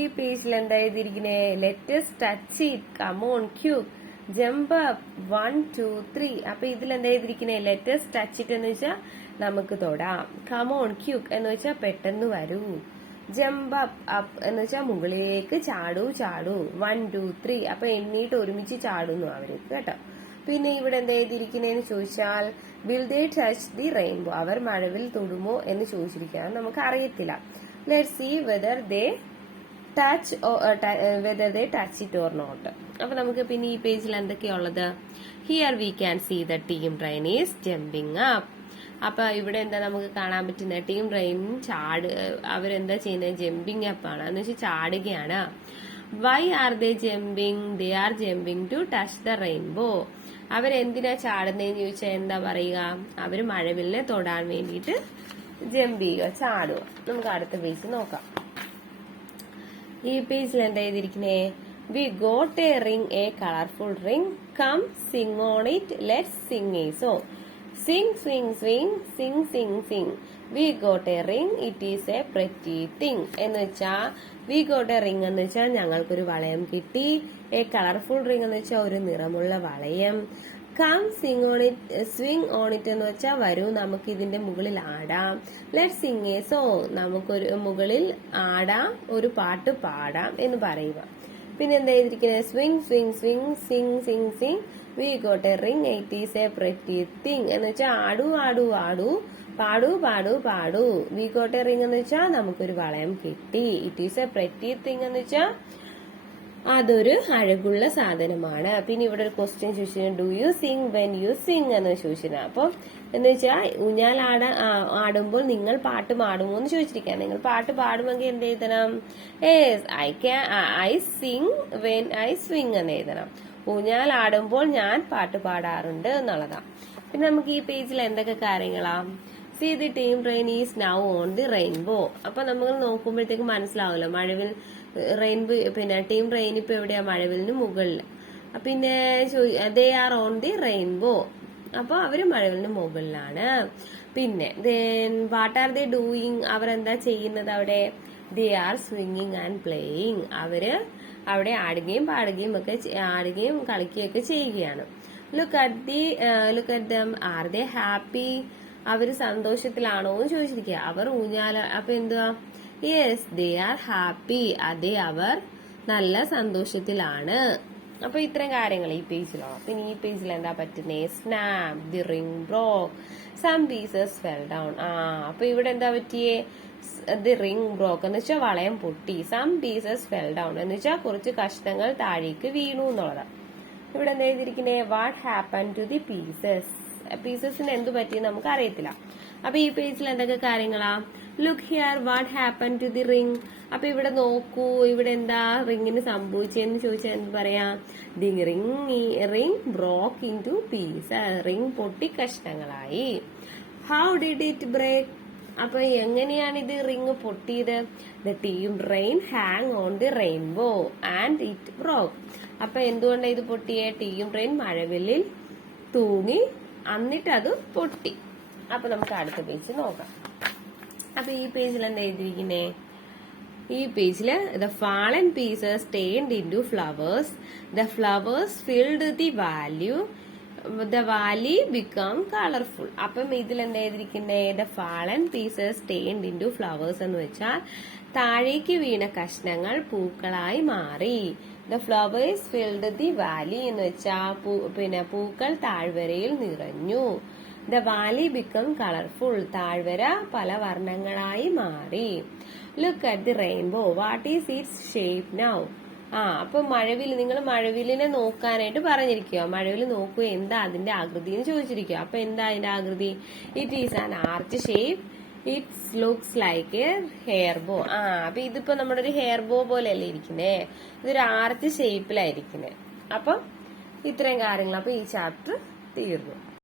ഈ പേജിൽ എന്താ എഴുതിയിരിക്കണേ? Let's touch it, come on quick, jump up, 1 2 3. അപ്പൊ ഇതിൽ എന്താ എഴുതിയിരിക്കണേ? ലെറ്റസ് ടച്ച് ഇറ്റ് എന്ന് വെച്ചാൽ നമുക്ക് തൊടാം, കമോൺ ക്യൂക്ക് എന്ന് വെച്ചാൽ പെട്ടെന്ന് വരൂ, ജമ്പ് അപ്പ് അപ്പ് എന്ന് വെച്ചാൽ മുകളിലേക്ക് ചാടൂ ചാടൂ, 1 2 3 അപ്പൊ എണ്ണീട്ട് ഒരുമിച്ച് ചാടുന്നു അവർക്ക് കേട്ടോ. പിന്നെ ഇവിടെ എന്താ എഴുതിയിരിക്കണേന്ന് ചോദിച്ചാൽ will they touch the rainbow, അവർ മഴവിൽ തൊടുമോ എന്ന് ചോദിച്ചിരിക്കുകയാണ്. നമുക്ക് അറിയത്തില്ല. Let's see whether they touch it or not. അപ്പൊ നമുക്ക് പിന്നെ ഈ പേജിൽ എന്തൊക്കെയുള്ളത്? Here we can see the team rain is jumping up. അപ്പൊ ഇവിടെ എന്താ നമുക്ക് കാണാൻ പറ്റുന്ന? ടീം റെയിൻ അവരെന്താ ചെയ്യുന്നത്? ജമ്പിങ് അപ്പ് ആണ്, എന്ന് വെച്ചാൽ ചാടുകയാണ്. Why are they jumping? They are jumping to touch the rainbow. അവരെന്തിനാ ചാടുന്നതെന്ന് ചോദിച്ചാൽ എന്താ പറയുക? അവര് മഴവില്ലിനെ തൊടാൻ വേണ്ടിയിട്ട് ജമ്പ് ചെയ്യുക, ചാടുക. നമുക്ക് അടുത്ത പേജ് നോക്കാം. ഈ പേജിൽ എന്താ എഴുതിയിരിക്കുന്നേ? We got a ring, a colourful ring, come sing on it, let's sing a song. Sing swing swing, sing sing sing, we got a ring, it is a pretty thing. എന്ന് വെച്ചാ V got a ring എന്ന് വെച്ചാൽ ഞങ്ങൾക്കൊരു വളയം കിട്ടി. A colourful ring എന്ന് വെച്ചാൽ ഒരു നിറമുള്ള വളയം. Come sing on it, swing on it എന്ന് വെച്ചാൽ വരൂ നമുക്ക് ഇതിന്റെ മുകളിൽ ആടാം. ലെറ്റ് സിംഗ് എ സോങ്, നമുക്കൊരു മുകളിൽ ആടാം, ഒരു പാട്ട് പാടാം എന്ന് പറയുക. പിന്നെ എന്താ എഴുതിയിരിക്കുന്നത്? Swing swing swing, sing sing sing, we got a ring, it is a pretty thing. എന്ന് വെച്ചാൽ ആടൂ ആടൂ ആടൂ, പാടൂ പാടൂ പാടൂ. വി ഗോട്ട് എ റിംഗ് എന്ന് വെച്ചാൽ നമുക്കൊരു വളയം കിട്ടി. It is a pretty thing എന്ന് വെച്ചാൽ അതൊരു അഴകുള്ള സാധനമാണ്. പിന്നെ ഇവിടെ ഒരു ക്വസ്റ്റ്യൻ ചോദിച്ചു, do you sing when you sing എന്ന് ചോദിച്ചിരുന്നത്. അപ്പൊ എന്ന് വെച്ചാൽ ഊഞ്ഞാൽ ആടുമ്പോൾ നിങ്ങൾ പാട്ട് പാടുമോ എന്ന് ചോദിച്ചിരിക്കുകയാണ്. നിങ്ങൾ പാട്ട് പാടുമെങ്കിൽ എന്ത് എഴുതണം? I Singh when I swing എന്ന് എഴുതണം. ഊഞ്ഞാൽ ആടുമ്പോൾ ഞാൻ പാട്ട് പാടാറുണ്ട് എന്നുള്ളതാണ്. പിന്നെ നമുക്ക് ഈ പേജിൽ എന്തൊക്കെ കാര്യങ്ങളാ? See the team rain is now on the rainbow. അപ്പൊ നമ്മൾ നോക്കുമ്പോഴത്തേക്ക് മനസ്സിലാവുമല്ലോ മഴവിൽ റെയിൻബോ. പിന്നെ ടീം റെയിൻ ഇപ്പൊ എവിടെയാ? മഴവിലിന് മുകളിൽ. പിന്നെ they are on the rainbow, അപ്പൊ അവര് മഴവിലിന് മുകളിലാണ്. പിന്നെ വാട്ട് ആർ ദേ ഡൂയിങ്, അവരെന്താ ചെയ്യുന്നത് അവിടെ? They are swinging and playing, അവര് അവിടെ ആടുകയും പാടുകയും ഒക്കെ ആടുകയും കളിക്കുകയൊക്കെ ചെയ്യുകയാണ്. Look at dum, are they happy, അവര് സന്തോഷത്തിലാണോ എന്ന് ചോദിച്ചിരിക്കുക. അവർ ഊഞ്ഞാല, അപ്പൊ എന്തുവാ? യെസ് ദേ ആർ ഹാപ്പി, അതെ അവർ നല്ല സന്തോഷത്തിലാണ്. അപ്പൊ ഇത്രയും കാര്യങ്ങൾ ഈ പേജിലോ. പിന്നെ ഈ പേജിൽ എന്താ പറ്റുന്നേ? Snap the ring broke, some pieces fell down. അപ്പൊ ഇവിടെ എന്താ പറ്റിയേ? ദി റിംഗ് ബ്രോക്ക് എന്ന് വെച്ചാൽ വളയം പൊട്ടി. സം പീസസ് ഫെൽ ഡൗൺ എന്ന് വെച്ചാൽ കുറച്ച് കഷ്ണങ്ങൾ താഴേക്ക് വീണു എന്നുള്ളതാണ്. ഇവിടെ എന്താ എഴുതിയിരിക്കുന്നേ? What happen to the pieces, പീസസിന് എന്തു പറ്റി നമുക്ക് അറിയത്തില്ല. അപ്പൊ ഈ പേജിൽ എന്തൊക്കെ കാര്യങ്ങളാ? Look here, what happen to the ring. അപ്പൊ ഇവിടെ നോക്കൂ, ഇവിടെ എന്താ റിംഗിന് സംഭവിച്ചെന്ന് ചോദിച്ചാൽ എന്ത് പറയാ? The ring broke in two piece, ring പൊട്ടി കഷ്ണങ്ങളായി. ഹൗ ഡിഡ് ഇറ്റ് ബ്രേക്ക്, അപ്പൊ എങ്ങനെയാണ് ഇത് റിംഗ് പൊട്ടിയത്? The team rain hang on the rainbow and it broke. അപ്പൊ എന്തുകൊണ്ടാണ് ഇത് പൊട്ടിയേ? ടീം റെയിൻ മഴവില്ലിൽ തൂങ്ങി, എന്നിട്ട് അത് പൊട്ടി. അപ്പൊ നമുക്ക് അടുത്ത പേജ് നോക്കാം. അപ്പൊ ഈ പേജിൽ എന്താ എഴുതിയിരിക്കുന്നേ? ഈ പേജില് the fallen pieces turned into flowers, the flowers filled the valley become colourful. അപ്പം ഇതിൽ എന്താ എഴുതിയിരിക്കുന്നേ? The fallen pieces turned into flowers എന്ന് വെച്ചാൽ താഴേക്ക് വീണ കഷ്ണങ്ങൾ പൂക്കളായി മാറി. The flowers filled the valley എന്ന് വെച്ചാൽ പിന്നെ പൂക്കൾ താഴ്വരയിൽ നിറഞ്ഞു. ദ വാലി ബിക്കം കളർഫുൾ, താഴ്വര പല വർണ്ണങ്ങളായി മാറി. Look at the rainbow, what is it's shape now. അപ്പൊ മഴവിൽ, നിങ്ങൾ മഴവിലിനെ നോക്കാനായിട്ട് പറഞ്ഞിരിക്കുക. മഴവിൽ നോക്കൂ, എന്താ അതിന്റെ ആകൃതി എന്ന് ചോദിച്ചിരിക്കുക. അപ്പൊ എന്താ അതിന്റെ ആകൃതി? It is an arch shape, it's looks like A hair bow. അപ്പൊ ഇതിപ്പോ നമ്മുടെ ഒരു ഹെയർ ബോ പോലെയല്ലേ ഇരിക്കുന്നേ, ഇതൊരു ആർച്ച് ഷേപ്പിലായിരിക്കുന്നേ. അപ്പൊ ഇത്രയും കാര്യങ്ങൾ. അപ്പൊ ഈ ചാപ്റ്റർ തീർന്നു.